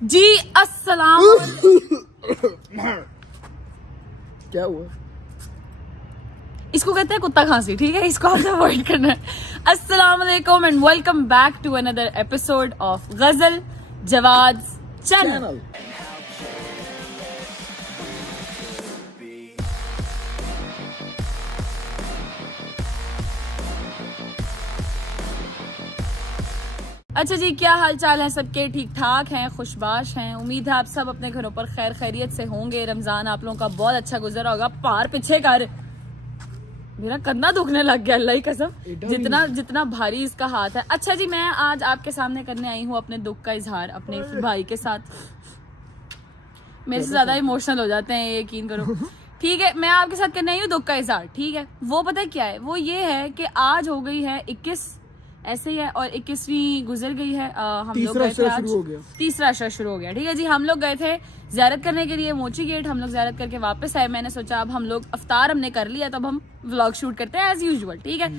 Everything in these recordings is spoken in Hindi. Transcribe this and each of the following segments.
जी अस्सलाम। क्या हुआ? इसको कहते हैं कुत्ता खांसी, ठीक है, इसको आपने अवॉइड करना है। अस्सलाम वालेकुम and welcome back to another episode of Ghazal Jawad channel. अच्छा जी, क्या हाल चाल है सबके? ठीक ठाक हैं, खुशबाश हैं। उम्मीद है आप सब अपने घरों पर खैर खैरियत से होंगे। रमजान आप लोगों का बहुत अच्छा गुजरा होगा। पार पीछे कर, मेरा कंधा दुखने लग गया, अल्लाह की कसम, जितना भारी इसका हाथ है। अच्छा जी, मैं आज आपके सामने करने आई हूँ अपने दुख का इजहार अपने भाई के साथ। मेरे से ज्यादा इमोशनल हो जाते हैं, ये यकीन करो। ठीक है, मैं आपके साथ करने आई हूँ दुख का इजहार। ठीक है, वो पता है क्या है? वो ये है कि आज हो गई है 21, ऐसे ही है, और 21वीं गुजर गई है। हम लोग गए थे आज, तीसरा अशरा शुरू हो गया। ठीक है जी, हम लोग गए थे ज़ियारत करने के लिए मोची गेट। हम लोग ज़ियारत करके वापस आए। मैंने सोचा अब हम लोग अफ्तार हमने कर लिया, तब हम व्लॉग शूट करते हैं एज यूजुअल। ठीक है,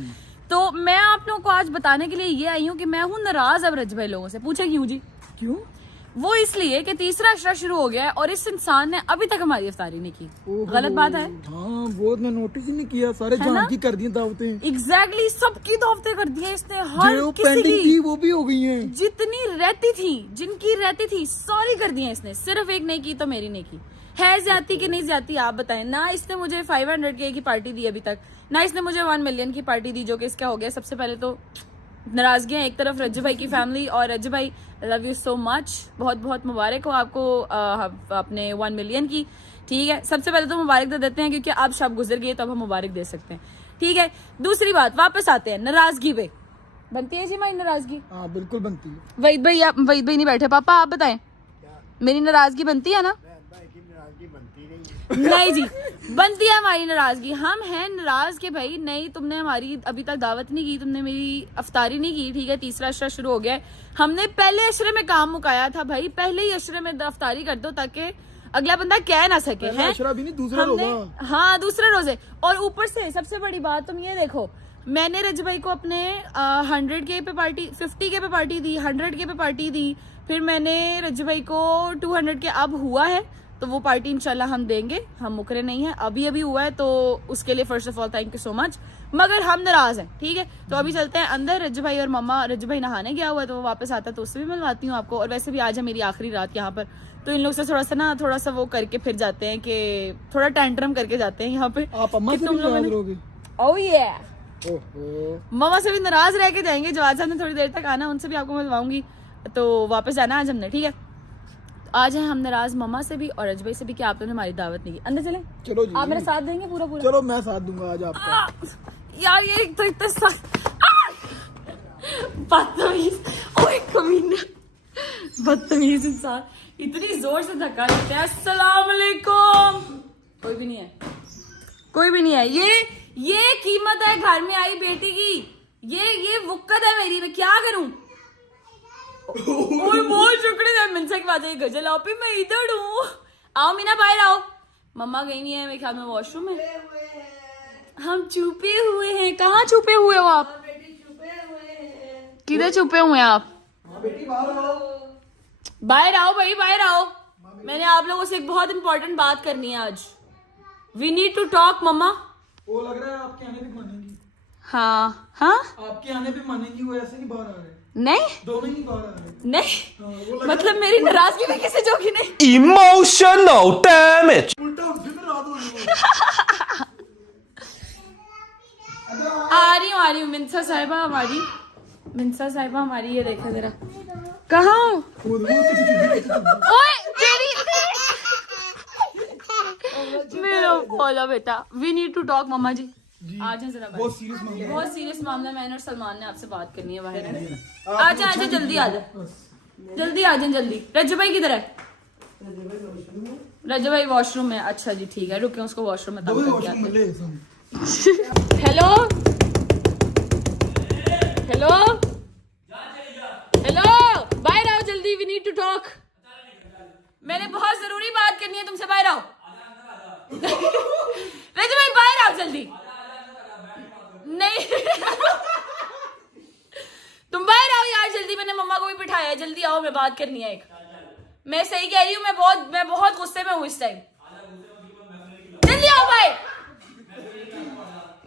तो मैं आप लोगों को आज बताने के लिए ये आई हूँ कि मैं हूँ नाराज अब रज भाई लोगों से। पूछे क्यों जी? क्यों? वो इसलिए कि तीसरा अशरा शुरू हो गया है और इस इंसान ने अभी तक हमारी अफ्तारी नहीं की। गलत बात है। हाँ, वो मैं नोटिस ही नहीं किया। सारे जान की कर दी दावतें। एग्जैक्टली, सबकी दावतें कर दी है इसने। हर जो किसी पेंडिंग की थी वो भी हो गई हैं। जितनी रहती थी, जिनकी रहती थी, सारी कर दी है इसने। सिर्फ एक नहीं की तो मेरी नहीं की। है ज्यादती कि नहीं ज्यादती, आप बताएं ना। इसने मुझे 500K की पार्टी दी अभी तक, ना इसने मुझे 1 मिलियन की पार्टी दी, जो कि इसका हो गया। सबसे पहले तो नाराजगियां एक तरफ, रज्जू भाई की फैमिली। और रज्जू भाई, लव यू सो मच, बहुत बहुत मुबारक हो आपको अपने 1 मिलियन की। ठीक है, सबसे पहले तो मुबारक दे देते हैं क्योंकि अब शब गुजर गई, तो अब हम मुबारक दे सकते हैं। ठीक है, दूसरी बात, वापस आते हैं नाराजगी पे। बनती है जी हमारी नाराजगी? हाँ, बिल्कुल बनती है। वहीद भाई नहीं बैठे, पापा आप बताएं, मेरी नाराजगी बनती है ना? नहीं जी, बनती है हमारी नाराजगी। हम हैं नाराज के भाई, नहीं तुमने हमारी अभी तक दावत नहीं की, तुमने मेरी अफ्तारी नहीं की। ठीक है, तीसरा अशरा शुरू हो गया है। हमने पहले अशरे में काम मुकाया था भाई, पहले ही अशरे में अफ्तारी कर दो ताकि अगला बंदा कह ना सके है। अशरा भी नहीं, दूसरा रोजा। हाँ, दूसरे रोजे। और ऊपर से सबसे बड़ी बात तुम ये देखो, मैंने रज भाई को अपने 100K पे पार्टी, 50K पे पार्टी दी, 100K पे पार्टी दी। फिर मैंने रज भाई को 200K अब हुआ है, तो वो पार्टी इंशाल्लाह हम देंगे। हम मुकरे नहीं है, अभी हुआ है, तो उसके लिए first of all thank you so much. मगर हम नाराज हैं। ठीक है, तो अभी चलते हैं अंदर। रज भाई और मम्मा, रज भाई नहाने गया हुआ है, तो वो वापस आता है तो उससे भी मिलवाती हूँ आपको। और वैसे भी आज है मेरी आखिरी रात यहाँ पर, तो इन लोग से थोड़ा सा वो करके फिर जाते हैं कि थोड़ा टेंट्रम करके जाते हैं यहाँ पे। आप अम्मा से भी नाराज रहोगे? ओह ये मम्मा से भी नाराज रह के जाएंगे। जवाद साहब ने थोड़ी देर तक आना, उनसे भी आपको मिलवाऊंगी। तो वापस जाना आज हमने। ठीक है, आज है हम नाराज मम्मा से भी और अजय से भी कि आपने हमारी दावत नहीं की। अंदर चलें? चलो जी, आप मेरा साथ देंगे पूरा? चलो मैं साथ दूंगा आज आपका। यार ये एक तो इतना बदतमीज, ओए कमीना, बदतमीज इंसान, इतनी जोर से धक्का देते हैं। अस्सलाम वालेकुम। कोई भी नहीं है, कोई भी नहीं है। ये कीमत है घर में आई बेटी की, ये वुक्कत है मेरी, मैं क्या करूं? ओए बहुत शुक्रिया मिनसा की बात है। गजल आओ पे, मैं इधर हूँ। आओ मीना, बाहर आओ। मम्मा गई नहीं है, मेरे ख्याल में वॉशरूम में। हम छुपे हुए हैं। कहाँ छुपे हुए हो आप? किधर छुपे हुए हैं आप? बाहर आओ भाई, बाहर आओ। मैंने आप लोगों से एक बहुत इंपॉर्टेंट बात करनी है आज। वी नीड टू टॉक मम्मा। वो लग रहा है आपके आने पे मानेंगी। हाँ, आपके आने पे मानेंगी, वो ऐसे नहीं बाहर आ रहे। नहीं दोनों ही नहीं बाहर आ रहे। नहीं, मतलब मेरी नाराजगी में किसी जोगी नहीं। Emotional damage. उल्टा उनसे में रात हो रही आ रही हूँ मिनसा साहिबा हमारी, ये देखो जरा। कहाँ हूँ? ओए तेरी मेरा बोला बेटा, वी नीड टू टॉक मम्मा जी। आज जरा बहुत सीरियस मामला मैंने और सलमान ने आपसे बात करनी है बाहर। आजा जल्दी आ जाए जल्दी। रज्जू भाई किधर है? रज्जू भाई वॉशरूम में। अच्छा जी ठीक है, रुके उसको वॉशरूम में तब करके आते हैं। हेलो बाहर आओ जल्दी, वी नीड टू टॉक। मैंने बहुत जरूरी बात करनी है तुमसे, बाहर आओ। रज्जू भाई बाहर आओ जल्दी। नहीं तुम बाहर आओ यार जल्दी, मैंने मम्मा को भी बिठाया है, जल्दी आओ, मैं बात करनी है एक। मैं सही कह रही हूँ, मैं बहुत गुस्से में हूँ इस टाइम। जल्दी आओ भाई,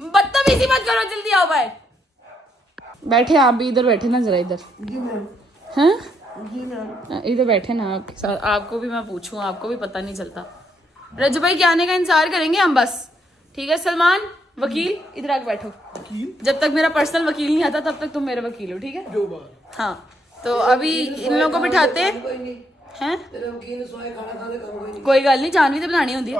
बदतमीजी मत करो, जल्दी आओ भाई। बैठे आप भी, इधर बैठे ना जरा, इधर हैं, इधर बैठे ना आपके साथ। आपको भी मैं पूछूं, आपको भी पता नहीं चलता। रजू भाई के आने का इंतजार करेंगे हम बस, ठीक है। सलमान वकील इधर आके बैठो, जब तक मेरा पर्सनल वकील नहीं आता तब तक तुम मेरे वकील हो, ठीक है। हाँ, तो अभी इन लोगों को बिठाते हैं। कोई गल नहीं, जान भी तो बनानी होती है।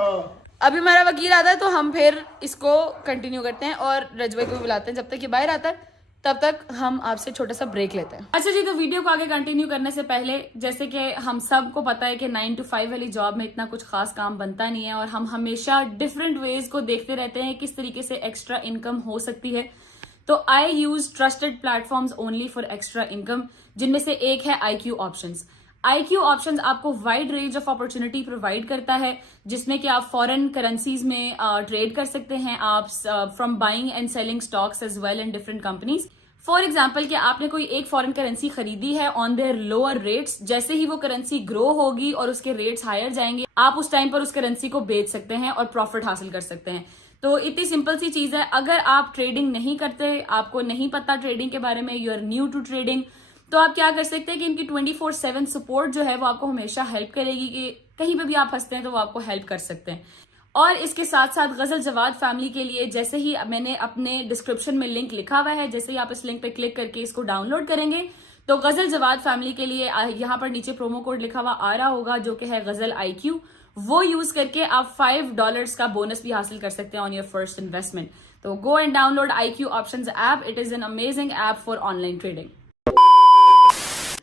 अभी हमारा वकील आता है तो हम फिर इसको कंटिन्यू करते हैं और रजू भाई को भी बुलाते हैं। जब तक ये बाहर आता है तब तक हम आपसे छोटा सा ब्रेक लेते हैं। अच्छा जी, तो वीडियो को आगे कंटिन्यू करने से पहले, जैसे कि हम सबको पता है कि 9 to 5 वाली जॉब में इतना कुछ खास काम बनता नहीं है और हम हमेशा डिफरेंट वेज को देखते रहते हैं किस तरीके से एक्स्ट्रा इनकम हो सकती है। तो I use trusted platforms only for extra income, जिनमें से एक है IQ ऑप्शंस। IQ ऑप्शंस आपको wide range of opportunity provide करता है, जिसमें कि आप फॉरेन करेंसीज में ट्रेड कर सकते हैं, आप from buying and selling stocks as well in different companies. For example कि आपने कोई एक फॉरेन करेंसी खरीदी है ऑन देयर लोअर रेट्स, जैसे ही वो करेंसी ग्रो होगी और उसके रेट्स हायर जाएंगे, आप उस टाइम पर उस करेंसी को बेच सकते हैं और प्रॉफिट हासिल कर सकते हैं। तो इतनी सिंपल सी चीज है। अगर आप ट्रेडिंग नहीं करते, आपको नहीं पता ट्रेडिंग के बारे में, you are new to trading, तो आप क्या कर सकते हैं कि इनकी 24/7 सपोर्ट जो है वो आपको हमेशा हेल्प करेगी कि कहीं पे भी आप फंसते हैं तो वो आपको हेल्प कर सकते हैं। और इसके साथ साथ गजल जवाद फैमिली के लिए, जैसे ही मैंने अपने डिस्क्रिप्शन में लिंक लिखा हुआ है, जैसे ही आप इस लिंक पे क्लिक करके इसको डाउनलोड करेंगे तो गजल जवाद फैमिली के लिए यहाँ पर नीचे प्रोमो कोड लिखा हुआ आ रहा होगा जो कि है गजल IQ। वो यूज करके आप $5 का बोनस भी हासिल कर सकते हैं ऑन योर फर्स्ट इन्वेस्टमेंट। तो go and download IQ options app. It is an amazing app for online trading.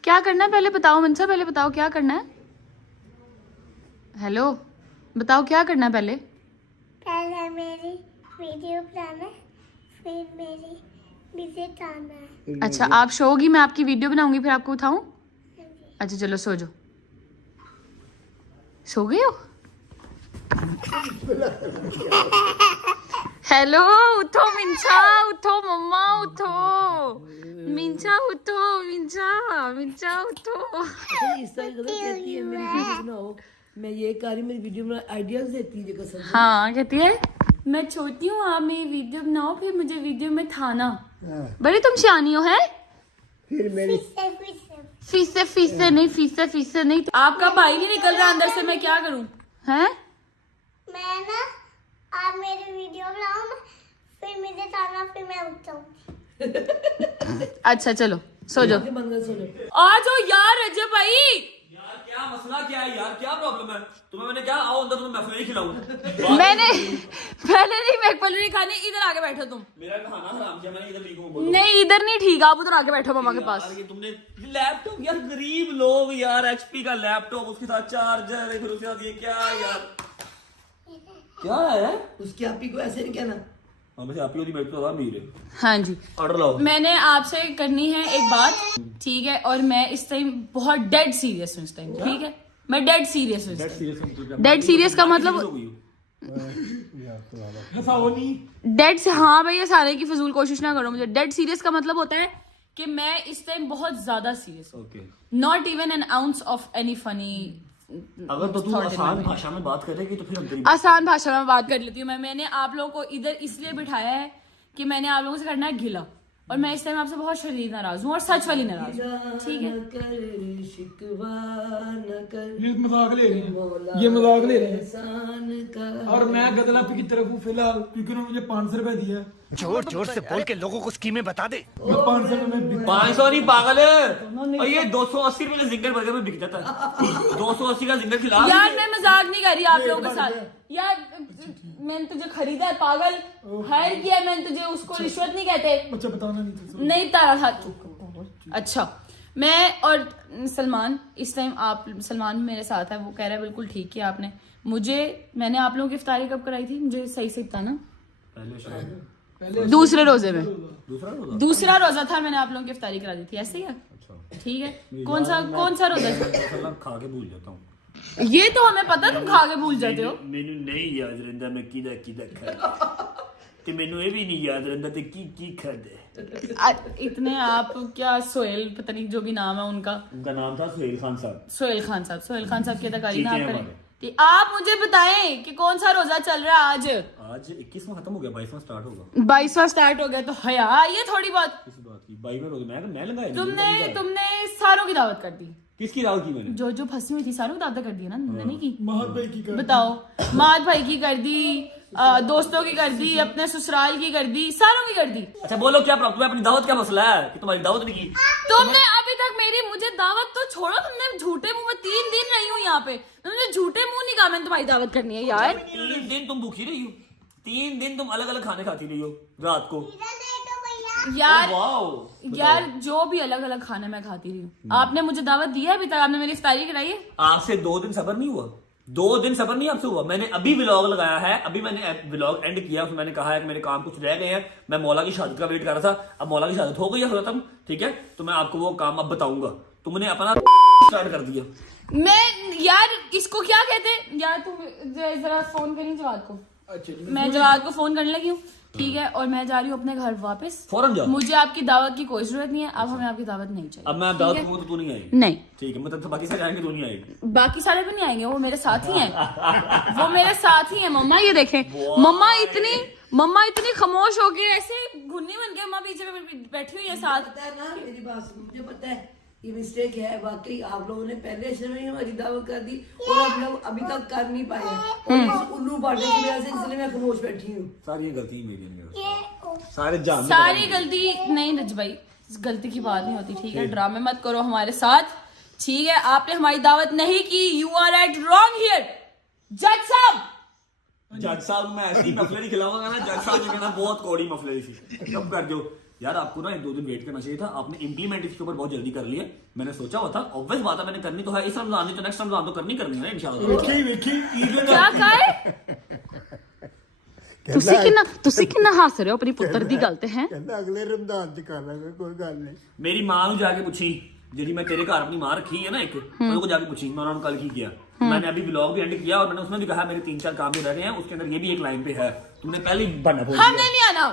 क्या करना है पहले बताओ मनसा, पहले बताओ क्या करना है। हेलो, बताओ क्या करना है पहले। पहले मेरी वीडियो बनाना, फिर मेरी विजिट आना है। अच्छा, आप सोओगी, मैं आपकी वीडियो बनाऊंगी फिर आपको उठाऊं। अच्छा चलो सो जाओ। सो गए हो? हेलो, उठो मिंचा, उठो मम्मा, उठो मिंचा, उठो मिंचा उठो। इस तरह गलत कहती है, मेरी वीडियो बनाओ, मैं ये कर रही, मेरी वीडियो बना आइडियाज देती है कसम। हाँ, कहती है मैं छोटी हूँ, आप मेरी वीडियो बनाओ, फिर मुझे वीडियो में थाना। बड़ी तुम सियानी हो, है? फिर मेरी फीसे नहीं। आपका भाई नहीं निकल रहा अंदर से, मैं क्या करूँ? हैं? मैं ना, आप मेरी वीडियो बनाओ, फिर विजिट आना, फिर मैं उठाऊँ। अच्छा चलो सो जाओ। बंद कर, सुनो। आ जाओ यार रजब भाई। यार क्या मसला क्या है यार, क्या प्रॉब्लम है तुम्हें? मैंने क्या आओ अंदर, तुम्हें महफिल खिलाऊं। मैंने पहले नहीं मैकपल नहीं खानी, इधर आके बैठो तुम। मेरा खाना हराम किया मैंने, इधर ठीक हूं। नहीं इधर नहीं ठीक, आप उधर आके बैठो मम्मा के पास। यार ये तुमने लैपटॉप, यार गरीब लोग यार, HP का लैपटॉप, उसके साथ चार्जर, फिर उसके साथ ये क्या यार, क्या है? उसकी आपी को ऐसे नहीं कहना। हाँ वैसे आपकी वाली बैठ तो अमीर है। हाँ जी, ऑर्डर लाओ। मैंने आपसे करनी है एक बात, ठीक है? और मैं इस टाइम बहुत डेड सीरियस हूँ इस टाइम, ठीक है? मैं डेड सीरियस हूँ। डेड सीरियस का मतलब डेड से, हाँ भाई हंसाने की फजूल कोशिश ना करो मुझे। डेड सीरियस का मतलब होता है कि मैं इस टाइम बहुत ज्यादा सीरियस हूँ। Not even an ounce of any funny. अगर तो तू आसान भाषा में बात करेगी तो फिर हम तेरी आसान भाषा में बात कर लेती हूँ। मैंने आप लोगों को इधर इसलिए बिठाया है कि मैंने आप लोगों से करना है गिला, और मैं इस टाइम आपसे बहुत शदीद नाराज हूँ और सच वाली नाराज हूँ, ठीक है? ये मजाक ले रहे हैं, ये मजाक ले रहे हैं। और मैं गदलापी की तरफ हूँ फिलहाल, क्योंकि उन्होंने मुझे 500 रुपए दिया। जोर जोर से बोल के लोगों को स्कीमें बता दे। मैं 500 रुपए में 500 नहीं पागल है, और ये 280 रुपए का जिंगर बर्गर में बिक जाता है। 280 का जिंगर खिला। यार मैं मजाक नहीं कर रही आप लोगों के साथ। यार मैंने तुझे खरीदा है पागल, हायर किया है मैंने तुझे, उसको रिश्वत नहीं कहते। अच्छा बताना नहीं था। नहीं तारा हाथ। अच्छा, मैं और सलमान इस टाइम, आप सलमान मेरे साथ है, वो कह रहा है बिल्कुल ठीक किया आपने। मैंने आप लोगों की इफ्तारी कब कराई थी, मुझे सही से बताना। दूसरे रोजे में, दूसरा रोजा था, मैंने आप लोगों की इफ्तारी करा दी थी, ऐसे ही है? ठीक है। कौन सा रोजा? खा के भूल जाता हूँ। ये तो हमें पता, तुम खा के भूल जाते हो। मेनू नहीं याद रहता मैं किधर खाया। ਤੇ ਮੈਨੂੰ ਇਹ ਵੀ ਨਹੀਂ ਯਾਦ ਰਹਿੰਦਾ ਤੇ ਕੀ ਖਾਦੇ। इतने आप क्या सोहेल पता नहीं जो भी नाम है उनका नाम था सोहेल खान साहब। सोहेल खान साहब की अदाकारी ना ठीक है करें। हमारे। कि आप मुझे बताएं कि कौन सा रोजा चल रहा है आज? आज 21वां खत्म हो गया, 22वां स्टार्ट होगा। 22वां स्टार्ट हो गया तो हया ये थोड़ी बहुत। किस बात की 22वां रोजा? मैं लगाया। तुमने सारों की दावत कर दी। किसकी दावत की मैंने? जो फंसी हुई थी सारों की दावत कर दी है ना, नहीं की? महत भाई की कर बताओ, महत भाई की कर दी, दोस्तों की कर दी, अपने ससुराल की कर दी, सारों की कर दी। अच्छा बोलो क्या प्रॉब्लम है? अपनी दावत क्या मसला है कि तुम्हारी दावत नहीं की? तुमने अभी तक मुझे दावत तो छोड़ो, तुमने झूठे मुंह में 3 दिन रही हूँ यहाँ पे, तुमने झूठे मुंह नहीं कहा मैंने तुम्हारी दावत करनी है यार। 3 दिन तुम भूखी रही हो, 3 दिन तुम अलग अलग खाने खाती रही हो रात को। यार जो भी अलग अलग खाना मैं खाती रही हूँ, आपने मुझे दावत दी है अभी तक? आपने मेरी इफ्तारी कराई है? आपसे 2 दिन सबर नहीं हुआ? 2 दिन सबर नहीं आपसे हुआ? मैंने अभी व्लॉग लगाया है, अभी मैंने व्लॉग एंड किया, उसमें मैंने कहा है कि मेरे काम कुछ रह गए हैं, मैं मौला की शहादत का वेट कर रहा था, अब मौला की शहादत हो गई है खत्म, ठीक है? तो मैं आपको वो काम अब बताऊंगा। तुमने अपना स्टार्ट कर दिया। मैं यार इसको क्या कहते हैं यार? तुम जरा फोन करी जवाब को। मैं जवाब को फोन करने लगी हूँ, ठीक है? और मैं जा रही हूँ अपने घर वापस। फौरन जाओ। मुझे आपकी दावत की कोई जरूरत नहीं है, अब हमें आपकी दावत नहीं चाहिए। अब मैं दावत दूंगा तो तू नहीं आएगी? नहीं। ठीक है, मतलब बाकी सारे आएंगे, तू नहीं आएगी। बाकी सारे भी नहीं आएंगे, वो मेरे साथ ही हैं। वो मेरे साथ ही हैं। मम्मा ये देखें, मम्मा इतनी खामोश हो गई, ऐसे घुन्नी बन के मम्मा पीछे बैठी हुई है साथ। पता है ना मेरी बात सुन, मुझे पता है ये मिस्टेक है वाकई। आप लोगों ने पहले से ही हमारी दावत कर दी और हम लोग अभी तक कर नहीं पाए हैं, और इस उल्लू बाटे की वजह से इसलिए मैं खामोश बैठी हूँ। सारी गलती मेरी है, सारी गलती नहीं रज भाई, गलती की बात नहीं होती, ठीक है? ड्रामे मत करो हमारे साथ, ठीक है? आपने हमारी दावत नहीं की, you are at wrong here. जज साहब मैं ऐसी मफलरी खिलाऊंगा ना, जज साहब ने कहना बहुत कौड़ी मफलरी थी, कब कर दो यार। आपको ना 1-2 दिन वेट करना चाहिए था, आपने इंप्लीमेंट इसके ऊपर बहुत जल्दी कर लिया। मैंने सोचा हुआ था, ऑब्वियस बात है, मैंने करनी तो है इस रमजान नहीं तो नेक्स्ट रमजान तो करनी है ना इंशाल्लाह। क्या कहे? ਤੁਸੀਂ ਕਿੰਨਾ ਹੱਸ ਰਹੇ ਹੋ ਆਪਣੀ ਪੁੱਤਰ ਦੀ ਗੱਲ ਤੇ ਹੈ? ਕਹਿੰਦਾ ਅਗਲੇ ਰਮਜ਼ਾਨ ਚ ਕਰ ਲਾਂਗੇ, ਕੋਈ ਗੱਲ ਨਹੀਂ। मेरी मां ਨੂੰ ਜਾ ਕੇ ਪੁੱਛੀ, ਜਿਹੜੀ मैं तेरे घर अपनी मां रखी है ना एक, उनको जाके पूछी, मैं उन्होंने कल की किया। मैंने अभी व्लॉग भी एंड किया और मैंने उसमें भी कहा मेरे 3-4 काम जो रह गए हैं, उसके अंदर ये भी एक लाइन पे है, तुमने पहले ही बनना बोल हमने नहीं आना।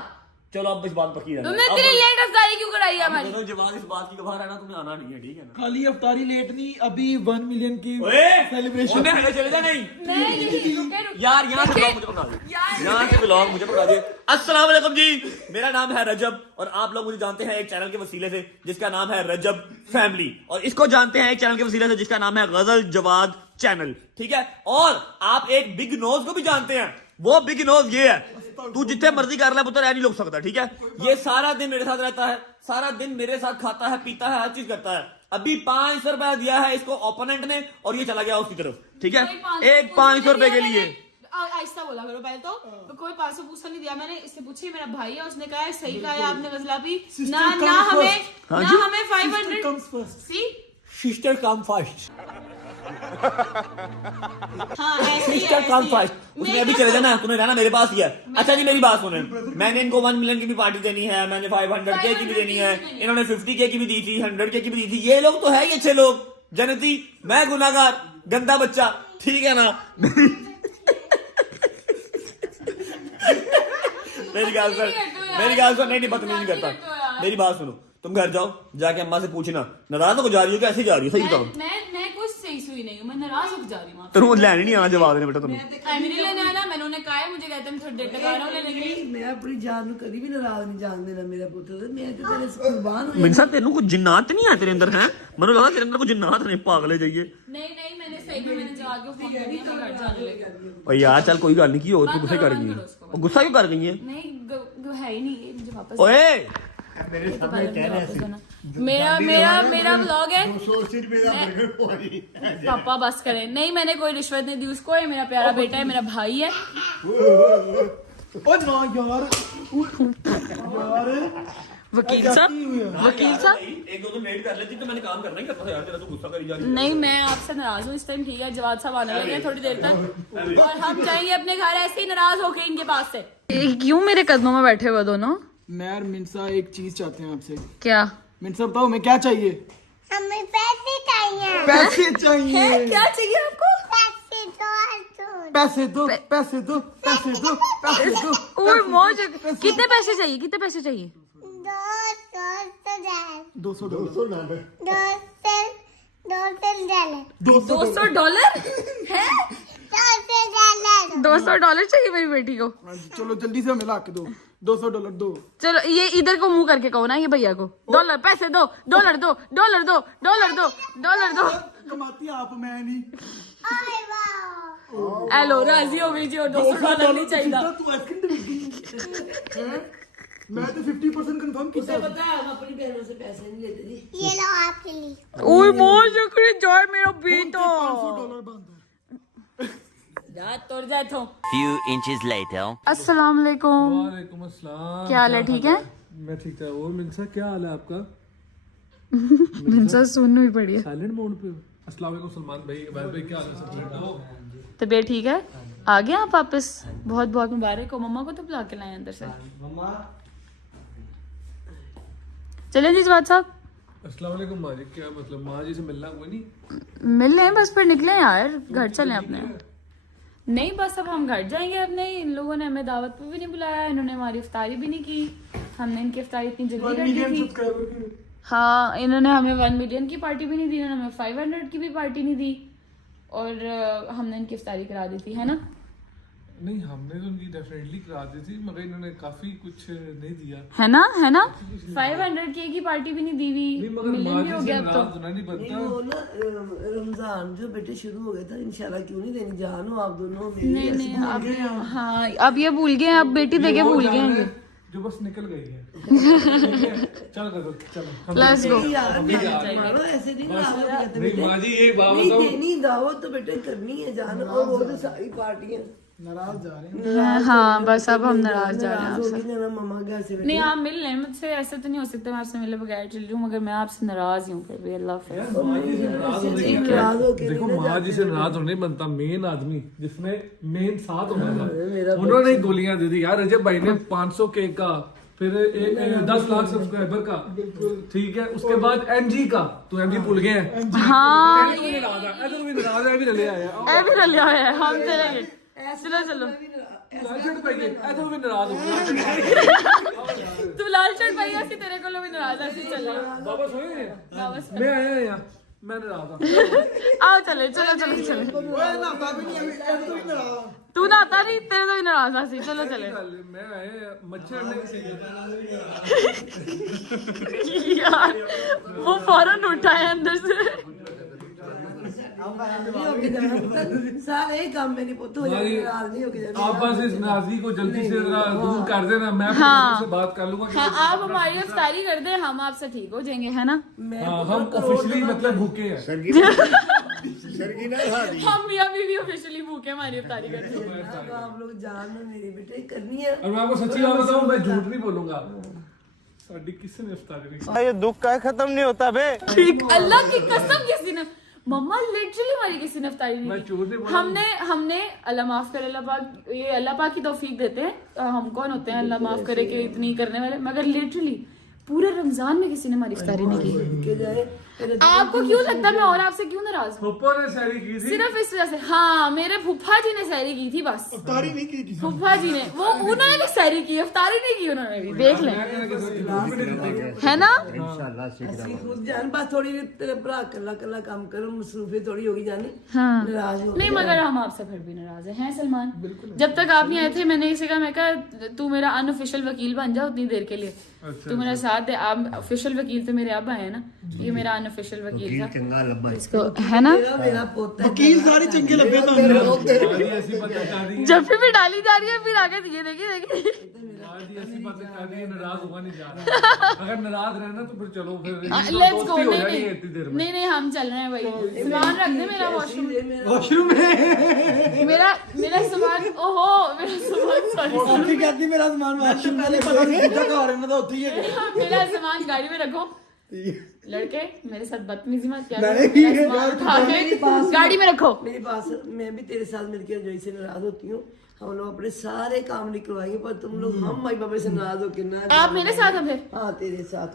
चलो अब इस बात पर की रहना। तुमने इतनी लेट अफ्तारी क्यों कराई है हमारी? दोनों जवान इस बात की गवाह रहना, तुम्हें आना नहीं है, ठीक है ना? खाली अफ्तारी लेट नहीं, अभी 1 मिलियन की ओए सेलिब्रेशन। उन्हें हले चले जा नहीं रुके। यार, यहाँ से ब्लॉग मुझे पकड़ा दे, यहाँ से ब्लॉग मुझे पकड़ा दे। अस्सलाम वालेकुम जी, मेरा नाम है रजब और आप लोग मुझे जानते हैं एक चैनल के वसीले से जिसका नाम है रजब फैमिली, और इसको जानते हैं एक चैनल के वसीले से जिसका नाम है गजल जवाद चैनल, ठीक है? और आप एक बिग नोज को भी जानते हैं, वो बिग नोज ये है, तू जितने मर्जी कर ले पुत्र नहीं लुक सकता, ठीक है? ये सारा दिन मेरे साथ रहता है, सारा दिन मेरे साथ खाता है, पीता है, हर चीज करता है। अभी 500 रुपया दिया है इसको ओपोनेंट ने और ये चला गया उसकी तरफ, ठीक है? एक 500 रुपए के लिए ऐसा बोला करो पहले तो कोई 500 पूछा नहीं दिया मैंने, इससे पूछी मेरा भाई है, उसने कहा है सही कहा है आपने गजला भी ना हमें 500 सी सिस्टर कम फर्स्ट, हाँ ऐसे ही सिस्टर कम फर्स्ट। उसने अभी चले जाना, तुम्हें रहना मेरे पास ही है। अच्छा जी मेरी बात सुने, मैंने इनको 1 मिलियन की भी पार्टी देनी है, मैंने 500K की भी देनी है, इन्होंने 50K की भी दी थी, 100K की भी दी थी। ये लोग तो है ही अच्छे लोग, जनती मैं गुनाहगार गंदा बच्चा, ठीक है ना? मेरी गाल सुन, नहीं बदतमीजी करता, मेरी बात सुनो, तुम घर जाओ, जाके अम्मा से पूछना नाराज हो जा रही हो, कैसे जा रही हो? सही बताओ। मैं कुछ सही सुई नहीं हूँ, मैं नाराज होकर जा रही हूँ। तेरे को लेने नहीं आना जवाब देने बेटा तुम्हें। मेरे लेने आना, मैंने उन्हें कहा है मुझे कहते हैं थोड़ी देर तक आ रहा हूँ लेने के लिए। मैं अपनी जान को कभी भी नाराज नहीं जान देना मेरा पुत्र, मैं तो तेरे से कुर्बान हूं। मिनसा तेनू कोई जिन्नात नहीं है तेरे अंदर, है? मैंने लगा तेरे अंदर कोई जिन्नात नहीं, पागले जाइए। नहीं मैंने सही में मैंने जवाब को फोन कर दिया, मैं घर जाने लगी। और यार चल कोई गल नहीं की, और तू गुस्सा कर गई है, और गुस्सा क्यों कर गई है? नहीं है ही नहीं, ये मुझे वापस ओए मेरे सामने कह रहे थे मेरा व्लॉग है। 280 रुपए का बर्गर खुआई। पापा बस करें, नहीं मैंने कोई रिश्वत नहीं दी उसको, ये मेरा प्यारा बेटा है, मेरा भाई है। ओ ना यार वकील साहब 1-2 दिन लेट कर लेती तो मैंने काम करना ही करता था यार, तेरा तो गुस्सा करी जा रही है। नहीं मैं आपसे नाराज हूँ इस टाइम, ठीक है? जवाब साहब आने लगे हैं थोड़ी देर तक और हम जाएंगे अपने घर ऐसे ही नाराज होके इनके पास से। क्यों मेरे कदमों में बैठे हुए दोनों? मैं और मिनसा एक चीज चाहते हैं आपसे। क्या? मिनसा बताओ हमें क्या चाहिए? हमें पैसे चाहिए। पैसे चाहिए। क्या चाहिए आपको? पैसे दो। पैसे दो पैसे दो पैसे दो पैसे दो और मौज। कितने पैसे चाहिए, कितने पैसे चाहिए? 200 $200 $200 है? $200 चाहिए मेरी बेटी को। चलो जल्दी से हमें ला के दो $200 दो। चलो ये इधर को मुंह करके कहो ना ये भैया को, डॉलर पैसे दो, डॉलर दो, डॉलर दो, डॉलर दो, डॉलर दो। कमाती आप मैं नहीं। हेलो राजी हो गई जी, और $200 नहीं चाहिए। तू आइसक्रीम मैं तो 50% कंफर्म उसे किया। पता है हम अपनी बहनों से पैसे नहीं लेते जी। ये लो आपके लिए। ओए मौज करे जाए मेरा बेटा। $500 बनता है। जा तोड़ जाए तो। Few inches later. अस्सलाम वालेकुम। वालेकुम अस्सलाम। क्या हाल है, ठीक है? मैं ठीक था। और मिनसा क्या हाल है आपका? मिनसा सुन हुई पड़ी है। साइलेंट मोड पे हो। अस्सलाम वालेकुम सलमान भाई, भाई क्या हाल है? सब ठीक हो? तबीयत ठीक है? आ गए आप वापस? बहुत बहुत मुबारक हो। मम्मा को तो बुला के लाए अंदर से। चलें जी जवाब साहब। अस्सलाम वालेकुम माँ जी। क्या मतलब माँ जी से मिलना हुआ नहीं? मिल रहे हैं बस, फिर निकले हैं यार, घर चले अपने। नहीं बस अब हम घर जाएंगे अपने। इन लोगों ने हमें दावत पे भी नहीं बुलाया, इन्होंने हमारी इफ्तारी भी नहीं की। हमने इनकी इफ्तारी इतनी जल्दी कर दी थी। हाँ, इन्होंने हमें 1 मिलियन की पार्टी भी नहीं दी, इन्होंने हमें 500 की भी पार्टी नहीं दी, और हमने इनकी इफ्तारी करा दी थी, है ना? नहीं, हमने तो उनकी डेफिनेटली करा दी थी, मगर इन्होंने काफी कुछ नहीं दिया। है ना, है ना? 500 की पार्टी भी नहीं दी हुई, मिलियन भी हो गया अब तो। नहीं बनता। वो ना रमजान जो बेटे शुरू हो गया था, इंशाल्लाह क्यों नहीं देनी जान हो आप दोनों मेरी। नहीं नहीं अब हाँ अब ये भूल गए, अब बेटी देके भूल गए जो बस निकल गई है। चलो चलो लेट्स गो। मानो ऐसे नहीं ना आप कहते नहीं माँ जी, एक बात नहीं बताओ। देनी दावत तो बेटे करनी है जान, और वो तो सारी पार्टियां नाराज जा रहे हैं। हाँ बस अब हम नाराज जा रहे हैं नाराज आपसे। होगी जाना मम्मा घर से बेटे। नहीं आप मिल लें मुझसे, ऐसे तो नहीं हो सकता मैं आपसे मिले बगैर चल रही हूँ, मगर मैं आपसे नाराज ही हूँ फिर भी। अल्लाह हाफ़िज़। नाराज होके देखो माँ जी से नाराज होने बनता मेन आदमी जिसने मेन साथ होना था, उन्होंने गोलियां दे दी यार। रजब भाई ने 500 केक का, फिर 10 लाख सब्सक्राइबर का, ठीक है, उसके बाद एनजी का। तो एनजी भूल गए हैं। हाँ भी नाराज है, भी ले आया। ये भी रलिया हुआ है, हम चलेंगे। चलो चलो लाल शर्ट पाइए, ऐसा भी नाराज हो। तू लाल शर्ट पाई ऐसी तेरे को भी नाराज ऐसे चल रहा। बाबा सोए हैं? वापस मैं आया यहाँ, मैं नाराज हूँ। आओ चले, चलो चलो चलो। ओए नाता भी नहीं है, ऐसे तो भी नाराज। तू नहाता नहीं, तेरे तो भी नाराज ऐसी। चलो चले मैं आया मच्छर नहीं। यार वो फौरन उठा है अंदर से। सारे ही काम मेरी पुत हो जाए, नाराज नहीं होके जाना। आप बस इस नाराजगी को जल्दी से जरा दूर कर देना, मैं हाँ। से बात कर लूंगा। हाँ आप हमारी इफ्तारी कर दे, हम आपसे ठीक हो जाएंगे, है ना? हाँ, हम ऑफिशियली मतलब भूखे हैं। सरगी ना खा दी। हम भी अभी भी ऑफिशियली भूखे हमारी इफ्तारी कर दे। अब आप लोग जान लो मेरी बेटे करनी है। और मैं आपको सच्ची बात बताऊं, मैं झूठ नहीं बोलूंगा। साडी किसी ने इफ्तारी नहीं की। ये दुख का खत्म नहीं होता बे। ठीक, अल्लाह की कसम किसी ने, मम्मा लिटरली हमारी किसी ने इफ्तारी नहीं मैं की। झूठ नहीं बोला। हमने अल्लाह माफ करे, अल्लाह पाक, ये अल्लाह पाक की तौफीक देते हैं। हम कौन होते हैं अल्लाह माफ करे कि इतनी करने वाले, मगर लिटरली पूरे रमजान में किसी ने हमारी इफ्तारी नहीं की। के जाए तेरे आपको क्यों लगता है मैं और आपसे क्यों नाराज हूँ? फुप्पो ने सहरी की थी। सिर्फ इस वजह से। हाँ मेरे फूफा जी ने सहरी की थी बस। इफ्तारी नहीं की किसी फूफा जी ने, वो उन्होंने भी सहरी की, इफ्तारी नहीं की उन्होंने भी। देख लें, है ना? इंशाल्लाह से ਅਸੀਂ खुद जान बस थोड़ी तेरे भरा कल्ला कल्ला काम करो, मसरूफी थोड़ी होगी जानी। हाँ नाराज हो नहीं, मगर हम आपसे फिर भी नाराज हैं सलमान। जब तक आप नहीं आए थे मैंने इसे कहा, मैं कहा तू मेरा अनऑफिशियल वकील बन जा उतनी देर के लिए। तू मेरा साथ दे। आप ऑफिशियल वकील तो मेरे अब है ना, ये मेरा अनऑफिशियल वकील था। चंगा लब्बा इसको है ना, मेरा पोता है। वकील सारे चंगे लगे तो ऐसी बातें कर रही है। जब भी डाली जा रही है फिर आगे ये देखिए देखिए। आज ऐसी बातें कर रही है, नाराज हुआ नहीं जा रहा। अगर नाराज रहना तो फिर चलो, फिर लेट्स गो। दोस्ती हो नहीं जाएगी इतनी देर में। नहीं हम चल रहे हैं भाई। सामान रख दे मेरा वॉशरूम, वॉशरूम में मेरा सामान। ओहो मेरा सामान, सॉरी ठीक कहती मेरा सामान वॉशरूम में पता नहीं कितना का रहा है ना, उठी है। मेरा सामान गाड़ी में रखो। लड़के मेरे साथ बदतमीजी मत किया नहीं, करो। मेरा सामान उठा के गाड़ी में रखो। मेरी बात मैं भी तेरे साथ मिलकर जोई से नाराज होती हूँ। हम लोग अपने सारे काम निकलवाएंगे, पर तुम लोग हम माई बाबा से नाराज हो के ना। आप मेरे साथ हैं फिर? हाँ तेरे साथ।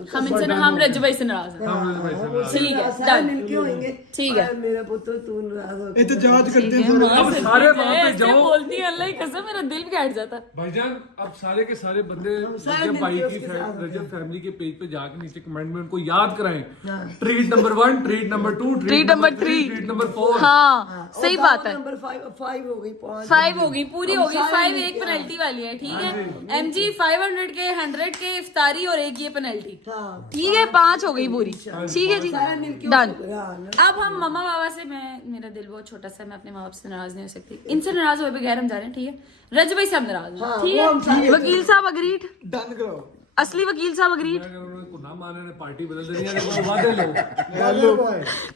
हम रज्जू भाई से नाराज हैं। ठीक है, सारे मिलके होंगे। ठीक है। और मेरा पुत्र तू नाराज हो। एहतजाज करते हैं थोड़ा। अब सारे वहां पे जाओ। बोलती है अल्लाह की कसम, मेरा दिल भी बैठ जाता। भाईजान अब सारे के सारे बंदे रजब भाई की रजब फैमिली के पेज पे जाके नीचे कमेंट में उनको याद कराएं, treat number 1, treat number 2, treat number 3, treat number 4। हाँ सही बात है। नंबर 5 हो गई, 5 हो गई, पूरी हो गई। 5 एक पेनल्टी वाली है, ठीक है। MG 500 के 100 के इफ्तारी और एक ये पेनल्टी, ठीक है। 5 हो गई पूरी, ठीक है जी, डन। अब हम मम्मा बाबा से, मेरा दिल बहुत छोटा सा है, मैं अपने माँ बाप से नाराज नहीं हो सकती। इनसे नाराज हुए बगैर हम जा रहे हैं, ठीक है। रज भाई से हम नाराज हैं, ठीक है। वकील साहब अग्रीड, डन कराओ। असली वकील साहब अग्रीड। उनको ना माने ने पार्टी बदल देनी है, वो वादे लो।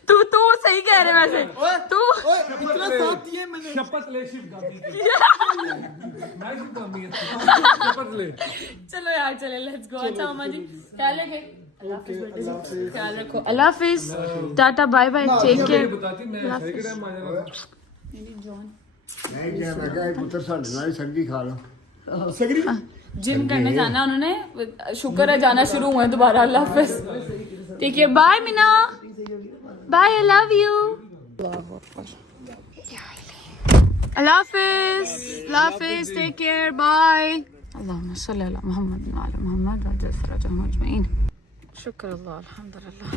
तू सही कह रहे वैसे, तू इतना साथ दिए मैंने। शपथ ले शिव गामी की। मैं शिव गामी है, शपथ ले। चलो यार, चले लेट्स गो। अच्छा मामा जी, ख्याल रखें। ख्याल रखो, अल्लाह हाफिज, tata, bye bye, take care. बताती मैं सही के टाइम आ जाना। मेरी जॉन नहीं क्या मैं क्या पुत्र साढ़े नाल सब्जी खा लो। सगरी जिम करने जाना उन्होंने, शुक्र है जाना शुरू हुआ है दोबारा। अल्लाह हाफिज, ठीक है, bye Meena, bye, I love you. Allah हाफिज, टेक केयर, बाय। अल्लाहुम्मा सल्ली अला मुहम्मद व अला मुहम्मद व जल फरजहुम अजमईन। शुक्र अल्लाह, अल्हम्दुलिल्लाह,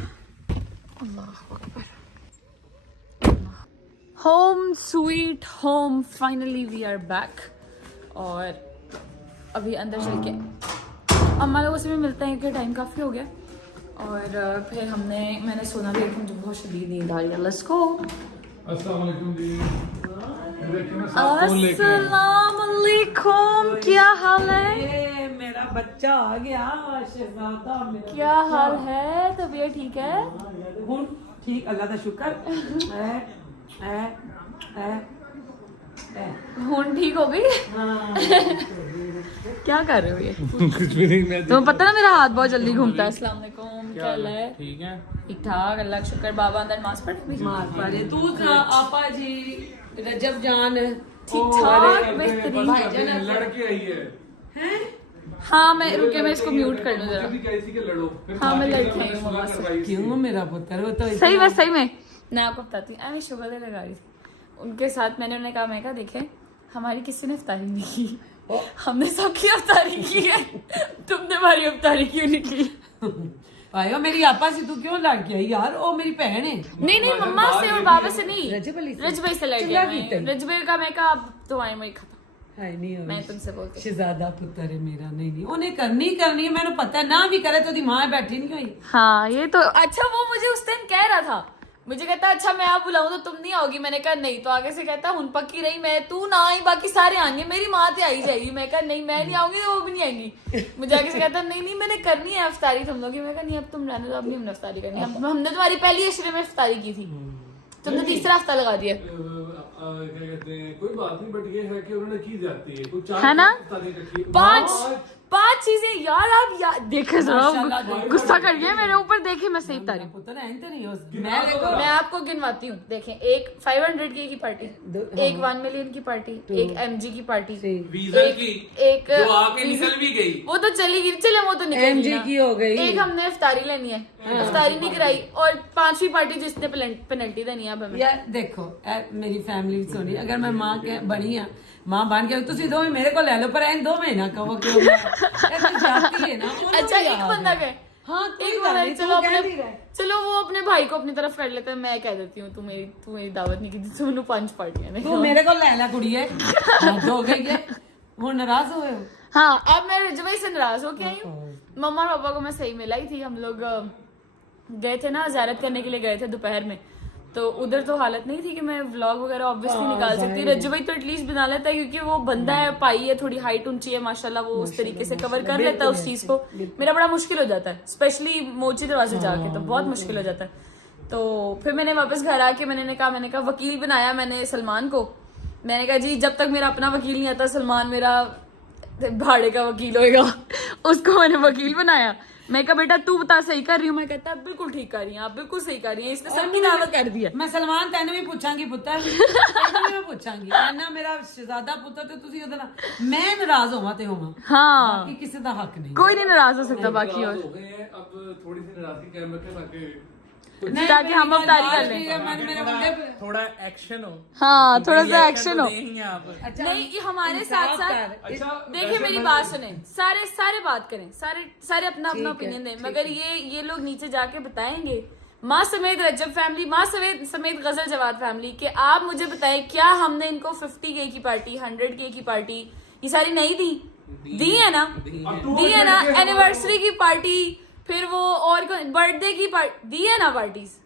अल्लाहु अकबर। Home sweet home, finally we are back. और अभी अंदर चल के अम्मा लोगों से भी मिलते हैं कि टाइम काफ़ी हो गया। और फिर मैंने सोना भी, मुझे बहुत शदीद नींद आ रही है। Let's go. अस्सलाम वालेकुम जी। देखिए मैं साथ फोन लेके आया। अस्सलाम वालेकुम, क्या हाल है? ये मेरा बच्चा आ गया, शहजादा मेरा। क्या हाल है? तबीयत ठीक है? हुन ठीक, अल्लाह का शुक्र। खून ठीक हो गई? क्या कर रहे हो ये? कुछ भी नहीं, मैं तुम्हें पता ना मेरा हाथ बहुत जल्दी घूमता है। अस्सलाम वालेकुम, क्या हाल है? ठीक है। ठीक ठाक, अल्लाह का शुक्र। बाबा अंदर नमाज पढ़ पढ़े तू था, आपा जी, रजब जान ठीक ठाक, बेहतरीन। लड़के आई है। हाँ मैं रुके, मैं इसको म्यूट कर लूँ जरा। कभी कैसी के लड़ो फिर हाँ, मैं बाकी लड़की हूँ मम्मा से। करवाई थी। क्यों मेरा पुत्र, वो तो सही में मैं आपको बताती हूँ। मैं शुगर लगा रही थी उनके साथ, मैंने उन्हें कहा, मैं कहा देखे हमारी किसी ने इफ्तारी नहीं की, हमने सबकी इफ्तारी की है, तुमने हमारी इफ्तारी क्यों नहीं की? आयो मेरी आपा से तू क्यों लड़ गया यार? ओ मेरी बहन है। नहीं मम्मा से और बाबा से नहीं, रजब अली से। रज भाई से लड़ चिल्ला गया। की तई। रज भाई का मैं कहा अब तो आए वही खत्म, हाय नहीं मैं तुमसे बोलती शहजादा पुत्र है मेरा। नहीं उन्हें करनी है, मैंने पता है ना भी करे तो दी माँ बैठी नहीं हुई। हाँ ये तो अच्छा। वो मुझे उस दिन कह रहा था, मुझे कहता अच्छा मैं आप बुलाऊं तो तुम नहीं आओगी? मैंने कहा नहीं। तो आगे से कहता हुन पक्की रही, मैं तू ना आई बाकी सारे आएंगे, मेरी माँ तो आई जाएगी। मैं कहा नहीं मैं नहीं आऊंगी, वो भी नहीं आएंगी। मुझे आगे से कहता नहीं मैंने करनी है इफ्तारी तुम लोग की। मैं कहा नहीं अब तुम रहने दो, अब नहीं हमने इफ्तारी करनी। हमने तुम्हारी पहली अशरे में इफ्तारी की थी, तुमने तीसरा हफ्ता लगा दिया। क्या कहते हैं, कोई बात नहीं, बट ये है कि उन्होंने की जाती है कुछ है ना? 5 चीजें यार। आप देखे जरा, गुस्सा कर गए मेरे ऊपर। देखे मैं सही बता रही हूँ, पुत्र है तो नहीं हो। मैं आपको गिनवाती हूँ। देखें, एक 500 की पार्टी, एक 1 मिलियन की पार्टी, एक MG की पार्टी, एक जो आके निकल भी गई, वो तो चली गई, चले वो तो निकल गई MG ना। की हो गई। एक हमने इफ्तारी लेनी है, इफ्तारी नहीं कराई, और 5वीं पार्टी जिसने पेनल्टी देनी है अब हमें। यार देखो मेरी फैमिली सुनी, अगर मैं माँ के बनी आ, माँ बन के तुसी दो मेरे को ले लो, पर इन 2 महीना कहो क्यों? जाती है ना। अच्छा एक बंदा गए, हाँ एक बार चलो वो अपने भाई को अपनी तरफ कर लेते हैं। मैं कह देती हूँ तू मेरी दावत नहीं की थी, तू 5 पार्टियां ने। तू मेरे को ले ला कुड़ी है, हो गई है, वो नाराज हुए हो। हाँ अब मैं रजवाई से नाराज हो के आई हूँ। मम्मा और पापा को मैं सही मिलाई थी। हम लोग गए थे ना, ज़ियारत करने के लिए गए थे दोपहर में, तो उधर तो हालत नहीं थी कि मैं व्लॉग वगैरह ऑब्वियसली निकाल सकती। रज्जू भाई तो एटलीस्ट बना लेता है, क्योंकि वो बंदा है, पाई है, थोड़ी हाइट ऊंची है माशाल्लाह, वो उस तरीके से कवर कर लेता है उस चीज को। मेरा बड़ा मुश्किल हो जाता है, स्पेशली मोची दरवाजे जाके, तो बहुत मुश्किल हो जाता है। तो फिर मैंने वापस घर आके मैंने कहा वकील बनाया मैंने सलमान को। मैंने कहा जी जब तक मेरा अपना वकील नहीं आता, सलमान मेरा भाड़े का वकील होएगा। उसको मैंने वकील बनाया। मैं कहा बेटा तू बता सही कर रही हूँ, मैं कहता बिल्कुल ठीक कर रही हैं आप, बिल्कुल सही कर रही हैं, इसने सबकी दावत कर दी है। मैं सलमान तेन भी पूछांगी पुत्र तेन भी मैं पूछांगी ऐना मेरा शहजादा पुत्र ते तुसी ओदे नाल मैं नाराज होवां ते होवां हाँ बाकी किसी दा हक नहीं कोई नहीं नाराज हो सकता बाकी और हो गए हैं, अब थोड़ी सी नाराजगी कायम रखें ताकि ताकि हम अब तारी कर लें। मेरे बंदे थोड़ा एक्शन हो, हाँ थोड़ा सा एक्शन हो। नहीं आप अच्छा नहीं ये हमारे साथ साथ देखिए मेरी बात सुने, सारे बात करें, सारे अपना ओपिनियन दें, मगर ये लोग नीचे जाके बताएंगे माँ समेत रजब फैमिली, माँ समेत गजल जवाद फैमिली कि आप मुझे बताएं क्या हमने इनको 50K की पार्टी 100K की पार्टी ये सारी नहीं दी है ना, दी है ना, एनिवर्सरी की पार्टी, फिर वो और बर्थडे की पार्टी दी है ना, पार्टीज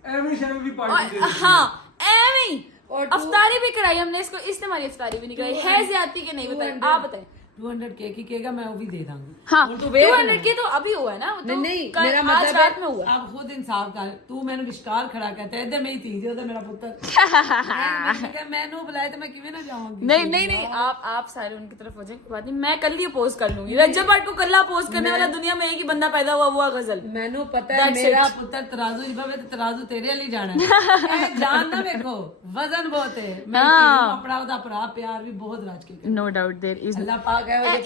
भी पार्टी हाँ एवी अफ्तारी भी कराई हमने, इसने हमारी अफ्तारी भी नहीं कराई है, ज्यादती के नहीं बताए, आप बताएं 200K की केगा मैं वो भी दे दूंगी। हाँ 200K तो अभी हुआ है ना, वो तो नहीं कल- मेरा आज मतलब रात में हुआ। आप खुद इंसाफ कर, तू मैंने विश्कार खड़ा कहता है इधर मेरी तीज उधर मेरा पुत्र मैनू बुलाए तो मैं किवें ना जाऊंगी। नहीं आप सारे उनकी तरफ हो जाए, कोई बात नहीं, मैं कल ही पोस्ट कर लूंगी। रज्जब भट्ट को कल्ला पोस्ट करने वाला दुनिया में एक ही बंदा पैदा हुआ गजल। मैनू पता है That's मेरा it. पुत्र तराजू जिबावे तो तराजू तेरे लिए जाना है ए, जान ना देखो वजन बहुत है, मैं अपना ਉਹਦਾ ਭਰਾ प्यार भी बहुत राज के नो डाउट देयर इज, अल्लाह पाक है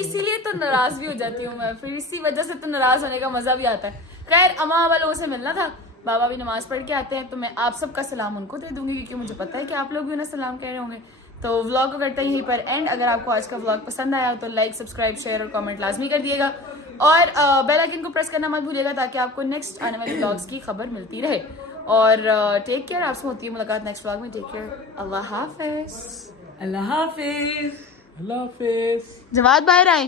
इसीलिए तो नाराज भी हो जाती हूँ मैं, फिर इसी वजह से तो नाराज होने का मजा भी आता है। खैर अम्मा वालों से मिलना था, बाबा भी नमाज पढ़ के आते हैं, तो मैं आप सबका सलाम उनको दे दूंगी क्योंकि मुझे पता है कि आप लोग भी उन्हें सलाम कह रहे होंगे। तो व्लॉग को करते हैं यहीं पर एंड। अगर आपको आज का व्लॉग पसंद आया तो लाइक सब्सक्राइब शेयर और कमेंट लाजमी कर दिएगा, और बेल आइकन को प्रेस करना मत भूलिएगा ताकि आपको नेक्स्ट आने वाले व्लॉग्स की खबर मिलती रहे। और टेक केयर, आपसे होती है मुलाकात नेक्स्ट व्लॉग में। टेक केयर, अल्लाह हाफिज। अल्लाह हाफिज। अल्लाह हाफिज। जवाद बाहर आए।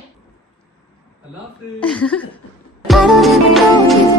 अल्लाह हाफिज। I don't even know if